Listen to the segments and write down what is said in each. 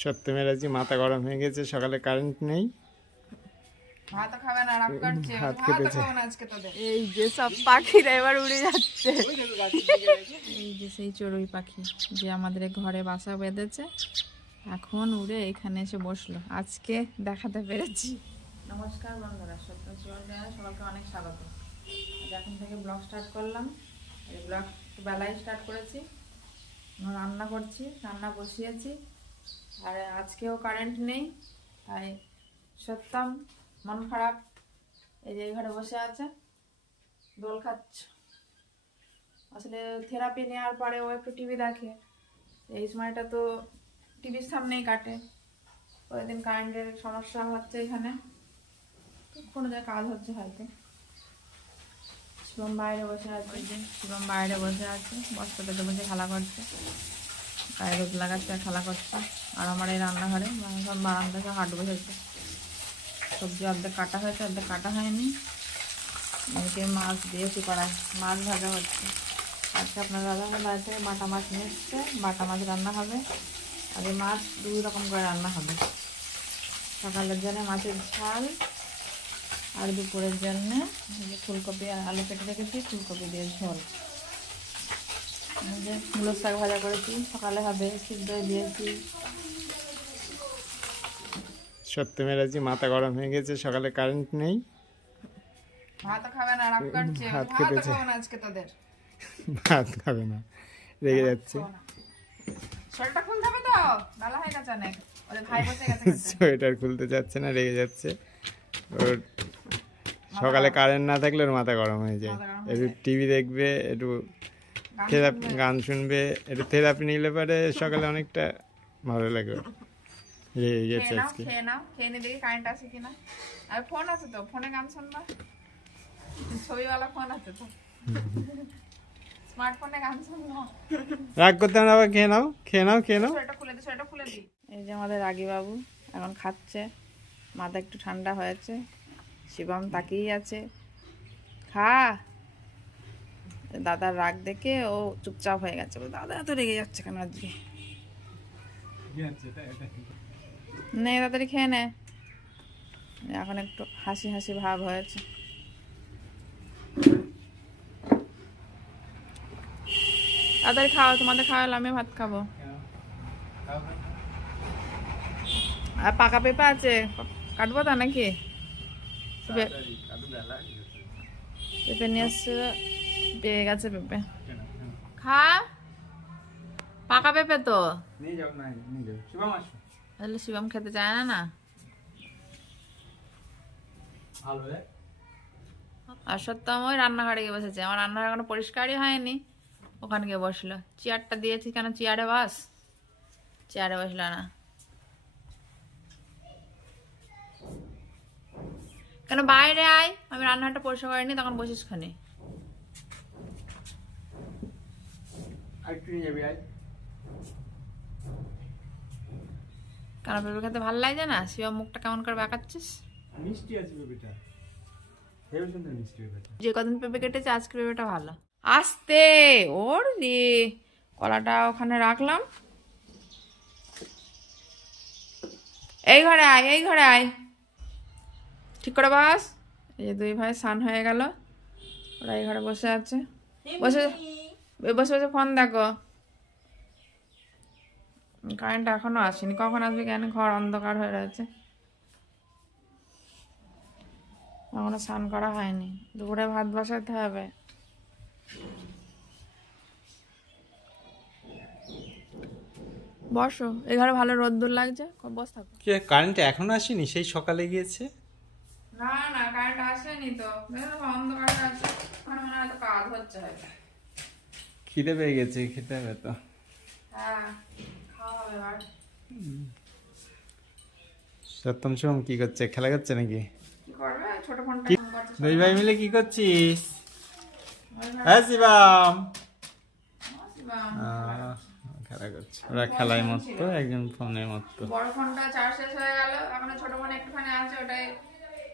সত্যি মেরাজি মাথা গরম হয়ে গেছে, সকালে কারেন্ট নেই, ভাত খাবে না, রাগ করছে, ভাত ভাত খেতেছে। খাবে না আজকে তোদের। এই যে সব পাখিরা এবার উড়ে যাচ্ছে। এই যে সেই চড়ুই পাখি যে আমাদের ঘরে বাসা বেঁধেছে, এখন উড়ে এখানে এসে বসলো। আজকে দেখাতে পেরেছি। নমস্কার বন্ধুরা, সত্য সবাইকে অনেক স্বাগত। এখন থেকে ব্লগ স্টার্ট করলাম। এই ব্লগ বেলায় স্টার্ট করেছি, রান্না করছি, রান্না বসিয়েছি। আর আজকেও কারেন্ট নেই, তাই সত্যম মন খারাপ। এই যে এই ঘরে বসে আছে, দোল খাচ্ছে। আসলে থেরাপি নেওয়ার পরে ও একটু টিভি দেখে, এই সময়টা তো টিভির সামনেই কাটে। পরের দিন কারেন্টের সমস্যা হচ্ছে, এখানে কোনো জায়গায় কাজ হচ্ছে হয়তো। শিবম বাইরে বসে আছে, ওই যে শিবম বাইরে বসে আছে, বস্তাটাতে বসে খেলা করছে, গায়ে রোদ লাগাচ্ছে, খেলা করছে। আর আমার এই রান্নাঘরে সব বারান্দা সব হাট বসেছে। সবজি অর্ধেক কাটা হয়েছে, অর্ধেক কাটা হয়নি। এদিকে মাছ দিয়েছি কড়াই, মাছ ভাজা হচ্ছে। আজকে আপনার দাদাভাই বাড়ি থেকে বাটা মাছ নিয়ে এসছে, বাটা মাছ রান্না হবে। আর এই মাছ দুই রকম করে রান্না হবে। সকালের জন্য মাছের ঝাল, আর দুপুরের জন্য ফুলকপি আর আলু কেটে রেখেছি, ফুলকপি দিয়ে ঝোল। যে মূলোর শাক ভাজা করেছি, সকালে হবে, সিদ্ধ দিয়েছি। সত্যি মেরাজি মাথা গরম হয়ে গেছে, সকালে কারেন্ট নেই, ভাত খাবে না, রাগ করছে, ভাত ভাত খেতেছে। খাবে না আজকে তোদের। ভাত খাবে না, রেগে যাচ্ছে। শরীরটা খুলতে হবে তো, বেলা হয়ে গেছে অনেক। ওদের ভাই বসে গেছে খেতে। সোয়েটার খুলতে যাচ্ছে না, রেগে যাচ্ছে। ওর সকালে কারেন্ট না থাকলে ওর মাথা গরম হয়ে যায়। মাথা গরম হয়ে একটু যায়। টিভি দেখবে, একটু গান গান শুনবে, একটু থেরাপি নিলে পরে সকালে অনেকটা ভালো লাগে। রেগে গেছে খেয়ে নাও, আজকে। খেয়ে নাও, খেয়ে নিয়ে দেখি কারেন্ট আছে কিনা। আর ফোন আছে তো, ফোনে গান শুনবা, ছবিওয়ালা ফোন আছে তো, স্মার্টফোনে গান শুনবো। রাগ করতে না, আবার খেয়ে নাও, খেয়ে নাও, খেয়ে নাও। সেটা খুলে দিই, সেটা খুলে দিই। এই যে আমাদের রাগী বাবু এখন খাচ্ছে, মাথা একটু ঠান্ডা হয়েছে। শিবম তাকিয়েই আছে, খা। দাদার রাগ দেখে ও চুপচাপ হয়ে গেছে। দাদা এত রেগে যাচ্ছে কেন আজকে? নে তাড়াতাড়ি খেয়ে নে। এখন একটু হাসি হাসি ভাব হয়েছে। তাড়াতাড়ি খাও, তোমাদের খাওয়ালে আমি ভাত খাবো। আর পাকা পেঁপে আছে, কাটবো তা নাকি? পেঁপে নিয়ে এসছে, পেয়ে গেছে পেঁপে। খা, পাকা পেঁপে তো। তাহলে শিবম খেতে চায় না না। আর সত্যম ওই রান্নাঘরে গিয়ে বসেছে, আমার রান্নাঘর এখনো পরিষ্কারই হয়নি, ওখানে গিয়ে বসলো। চেয়ারটা দিয়েছি কেন, চেয়ারে বস, চেয়ারে বসলো না কেন? বাইরে আয়, আমি রান্নাঘরটা পরিষ্কার করিনি, তখন বসিস খানে। কেন পেঁপে খেতে ভালো লাগছে না? শিবম মুখটা কেমন করে বাঁকাচ্ছিস? মিষ্টি আছে পেঁপেটা, হেবি সুন্দর মিষ্টি পেঁপেটা। যে কদিন পেঁপে কেটেছে, আজকে পেঁপেটা ভালো। আস্তে, ওর রে, কলাটা ওখানে রাখলাম। এই ঘরে আয়, এই ঘরে আয়, ঠিক করে বাস। এই যে দুই ভাই স্নান হয়ে গেল, ওরা এই ঘরে বসে আছে, বসে বসে বসে ফোন দেখো। কারেন্ট এখনো আসেনি, কখন আসবে কেন? ঘর অন্ধকার হয়ে রয়েছে, এখনো স্নান করা হয়নি। দুপুরে ভাত বসাতে হবে। বসো, এই ঘরে ভালো রোদ্দুর লাগছে, বস থাকো। কে কারেন্ট এখনো আসেনি? সেই সকালে গিয়েছে। না না, কারেন্ট আসেনি তো, অন্ধকার আছে, ওখানে মনে হয় কাজ হচ্ছে হয়তো। খিদে পেয়ে গেছে, খেতে হবে তো। হ্যাঁ, খাওয়া হবে এবার। সত্যম শিবম কি করছে? খেলা করছে নাকি? কি করবে, ছোট ফোনটা কি? ফোন করছে। দুই ভাই মিলে কি করছিস? ওই ভাই- হ্যাঁ শিবম, শিবম, খেলা করছে। ওরা খেলায় মত্ত, একজন ফোনের মত্ত। বড় ফোনটা চার্জ শেষ হয়ে গেল, এখন ছোট ফোন একটুখানি আছে, ওটাই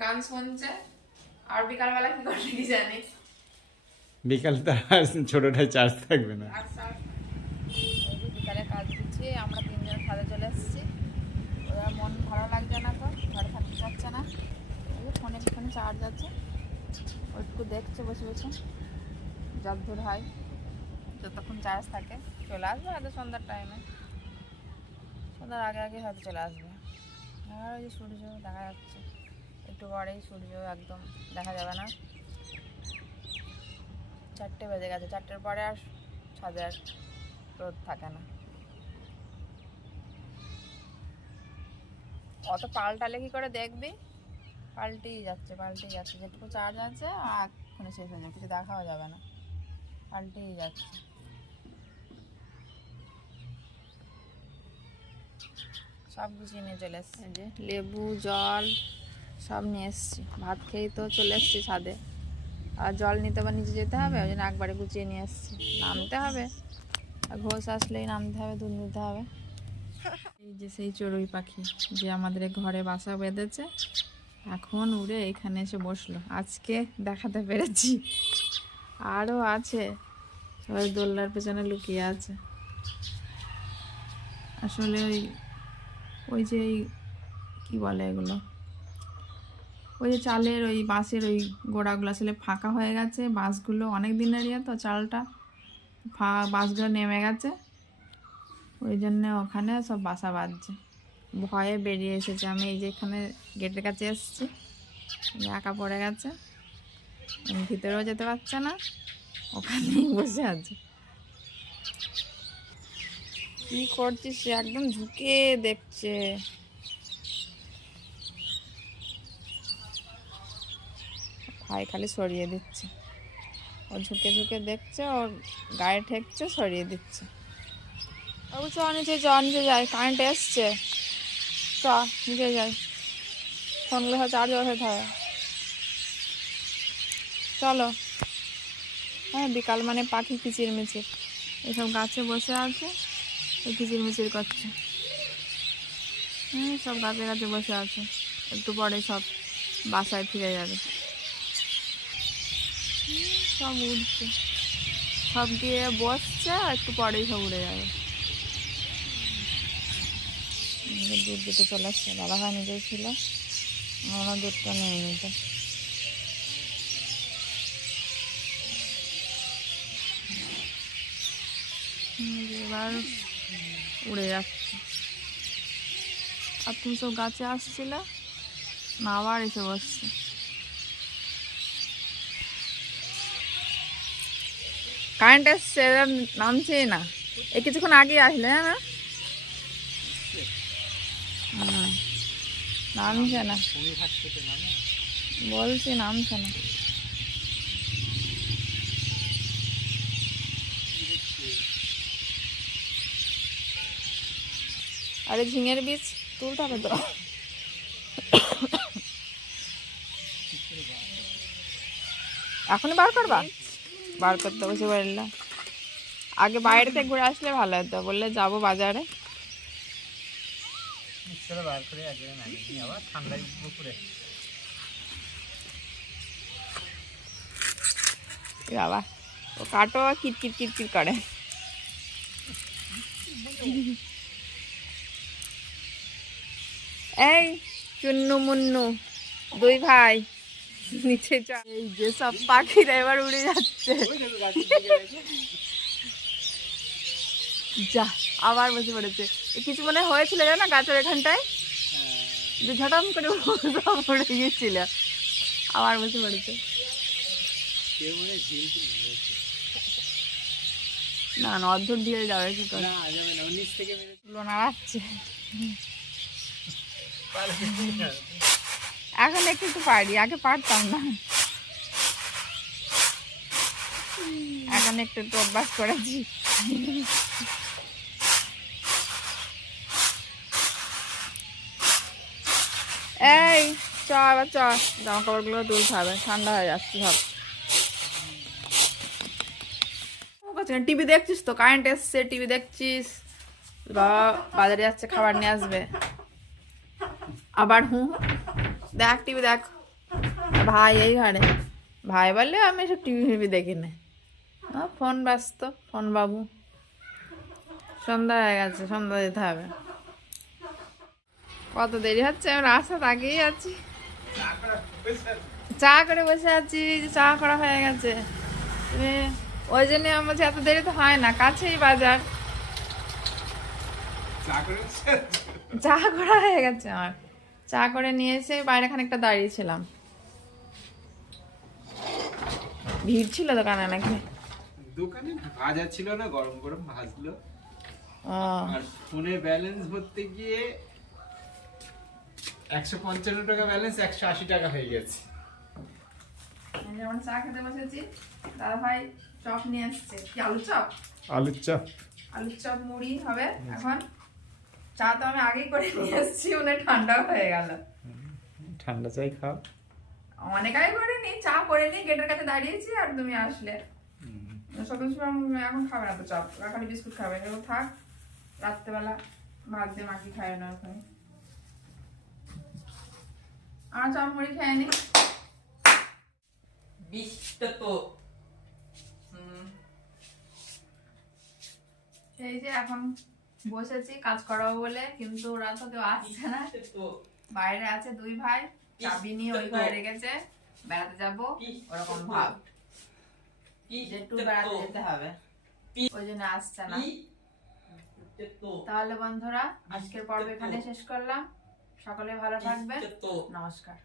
গান শুনছে। আর বিকালবেলা কি করবে কি জানি। বিকাল তো আর ছোটটায় চার্জ থাকবে না। আর বিকালে কাজ দিচ্ছে। এসেছি, আমরা তিনজন ছাদে চলে এসেছি। ওরা মন ভালো লাগছে না, তো ঘরে থাকতে চাচ্ছে না। ওই যে ফোনে চার্জ আছে, ওইটুকু দেখছে বসে বসে, যতদূর হয় যতক্ষণ চার্জ থাকে চলে আসবে হয়তো সন্ধ্যার টাইমে, সন্ধ্যার আগে আগে হয়তো চলে আসবে। আর ওই যে সূর্য দেখা যাচ্ছে, একটু পরেই সূর্য একদম দেখা যাবে না। 4টে বেজে গেছে, 4টের পরে আর ছাদে আর রোদ থাকে না। অত পাল্টালে কি করে দেখবি, পাল্টেই যাচ্ছে যেটুকু চার্জ আছে আর এক্ষুনি শেষ হয়ে যাবে, কিছু দেখাও যাবে না, পাল্টেই যাচ্ছে। সব গুছিয়ে নিয়ে চলে এসছি, যে লেবু জল সব নিয়ে এসছি। ভাত খেয়েই তো চলে এসছি ছাদে, আর জল নিতে আবার নিচে যেতে হবে, ওই জন্য একবারে গুছিয়ে নিয়ে এসছি। নামতে হবে, আর ঘোষ আসলেই নামতে হবে, দুধ নিতে হবে। এই যে সেই চড়ুই পাখি যে আমাদের ঘরে বাসা বেঁধেছে, এখন উড়ে এখানে এসে বসলো। আজকে দেখাতে পেরেছি, আরও আছে সবাই দোলনার পেছনে লুকিয়ে আছে। আসলে ওই যে কি বলে এগুলো, ওই যে চালের ওই বাঁশের ওই গোড়াগুলো আসলে ফাঁকা হয়ে গেছে, বাঁশগুলো অনেক দিনের তো চালটা বাঁশগুলো নেমে গেছে, ওই জন্য ওখানে সব বাসা বাঁধছে। ভয়ে বেরিয়ে এসেছে। আমি এই যে এখানে গেটের কাছে এসেছি, একা পড়ে গেছে, ভিতরেও যেতে পারছে না, ওখানেই বসে আছে। কি করছিস, সে একদম ঝুঁকে দেখছে। ভাই খালি সরিয়ে দিচ্ছে, ও ঝুঁকে ঝুঁকে দেখছে, ওর গায়ে ঠেকছে, সরিয়ে দিচ্ছে। অবশ্য নিচে যাই, কারেন্ট এসছে, চ নিচে যাই, ফোনগুলো চার্জ বসে থাকে। চলো। হ্যাঁ, বিকাল মানে পাখি কিচির মিচির, এসব গাছে বসে আছে, ওই কিচির মিচির করছে। সব গাছে গাছে বসে আছে, একটু পরে সব বাসায় ফিরে যাবে। সব উঠছে, সব গিয়ে বসছে, আর একটু পরেই সব উড়ে যাবে। দুধ দিতে চলে আসছে, বাবা ভাই নিজেই ছিল, আমরা দুধটা নিয়ে নিতে। এবার উড়ে যাচ্ছে। আর তুমি সব গাছে আসছিল না, আবার এসে বসছে। কারেন্ট এসছে, নামছে না, এই কিছুক্ষণ আগে আসলে না, নামছে না, বলছি নামছে না। আরে ঝিঙের বীজ তুলতে হবে তো, এখনই বার করবা? বার করতে বসে বললাম, আগে বাইরে থেকে ঘুরে আসলে ভালো হতো, বললে যাবো বাজারে। বাবা ও কাটো, কিটকিট কিটকিট করে। এই চুন্নু মুন্নু দুই ভাই নিচে, এই যে সব পাখিরা এবার উড়ে যাচ্ছে। যা আবার বসে পড়েছে, কিছু মনে হয়েছিল জানো না গাছের এখানটায়, যে ঝটাম করে সব উড়ে গিয়েছিল, আবার বসে পড়েছে। না না, অর্ধ দিয়ে যাবে কি করে, নাড়াচ্ছে। এখন একটু একটু পারি, আগে পারতাম না, এখন একটু একটু অভ্যাস করেছি। এই চ এবার চ, জামা কাপড় গুলো তুলতে হবে, ঠান্ডা হয়ে যাচ্ছে সব। টিভি দেখছিস তো, কারেন্ট এসছে, টিভি দেখছিস, বাবা বাজারে যাচ্ছে, খাবার নিয়ে আসবে আবার। দেখ টিভি দেখ, ভাই এই ঘরে, ভাই বললে আমি সব টিভি ফিভি দেখি না, ফোন ব্যস্ত, ফোন বাবু সন্ধ্যা হয়ে গেছে, সন্ধ্যা দিতে হবে। কত দেরি হচ্ছে, আমি রাস্তা তাকিয়ে আছি, চা করে বসে আছি, চা করা হয়ে গেছে। ওই জন্য আমার বলছি এত দেরি তো হয় না, কাছেই বাজার। চা করা হয়ে গেছে আমার, চা করে নিয়ে এসে বাইরে খানিকটা দাঁড়িয়েছিলাম। ভিড় ছিল দোকানে নাকি? দোকানে ভাজা ছিল না, গরম গরম ভাজলো। ও, আর ফোনে ব্যালেন্স ভরতে গিয়ে 155 টাকা ব্যালেন্স 180 টাকা হয়ে গেছে। এই যে আমরা চা খেতে বসেছি, দাদা ভাই চপ নিয়ে আসছে। কি আলু চপ? আলুর চপ। আলুর চপ মুড়ি হবে এখন। চা তো আমি আগেই করে নিয়ে এসেছি, উনি ঠান্ডাও হয়ে গেল। ঠান্ডা চাই খাও। অনেক আগে করে নি, চা করে নি, গেটের কাছে দাঁড়িয়েছি আর তুমি আসলে। সকাল সময় এখন খাবে না তো চপ, খালি বিস্কুট খাবে। এগুলো থাক, রাত্রেবেলা ভাত দিয়ে মাখি খায় না ওখানে। আর চপ মুড়ি খেয়ে নি। এই যে এখন বসেছি কাজ করাবো বলে, কিন্তু ওরা তো কেউ আসছে না। বাইরে আছে দুই ভাই, চাবি নিয়ে ওই ঘরে রেখেছে, বেড়াতে যাবো ওরকম ভাব, একটু বেড়াতে যেতে হবে, ওই জন্য আসছে না। তাহলে বন্ধুরা আজকের পর্ব এখানে শেষ করলাম। সকলে ভালো থাকবেন, নমস্কার।